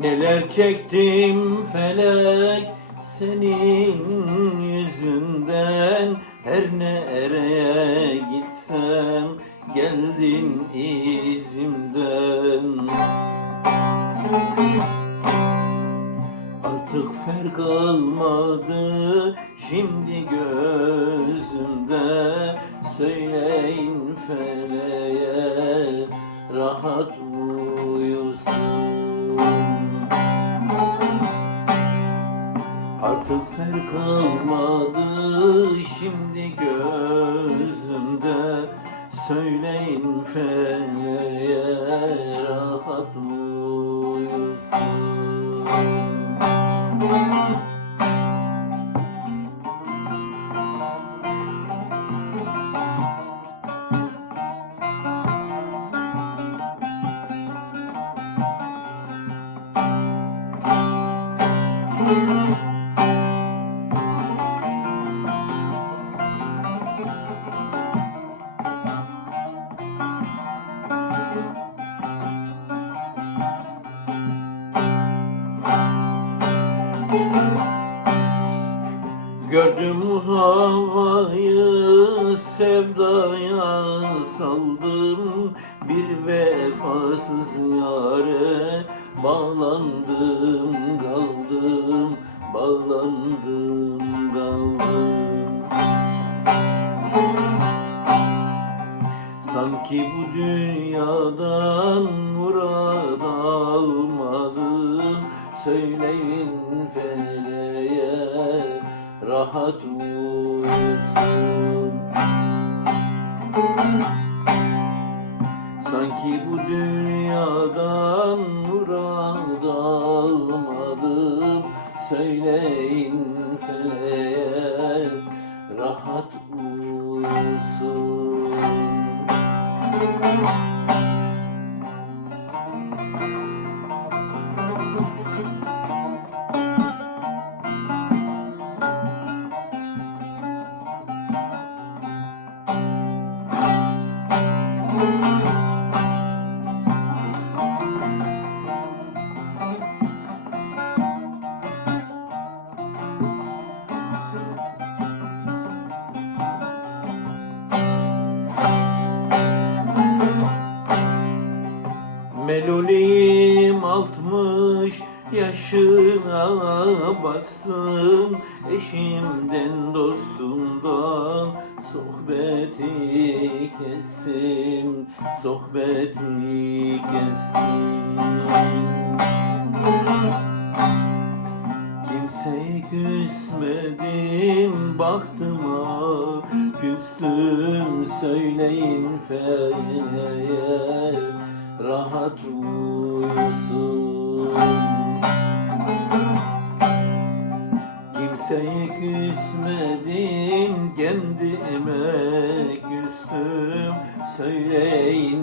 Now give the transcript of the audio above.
Neler çektim felek senin yüzünden. Her nereye gitsem geldin izimden. Artık fer kalmadı şimdi gözümde. Söyleyin feleğe rahat Artık fer kalmadı şimdi gözümde. Söyleyin feleğe rahat uyusun Gördüm havayı sevdaya saldım. Bir vefasız yare bağlandım kaldım Bağlandım kaldım. Sanki bu dünyadan murad almadım. Söyleyin feleğe rahat uyusun. Sanki bu dünyadan murad almadım Söyleyin Meluliyim altmış yaşına bastım Eşimden dostumdan sohbeti kestim. Sohbeti kestim. Kimseye küsmedim baktıma. Küstüm söyleyin feleğe rahat uyusun. Kimseye küsmedim kendime küstüm söyleyin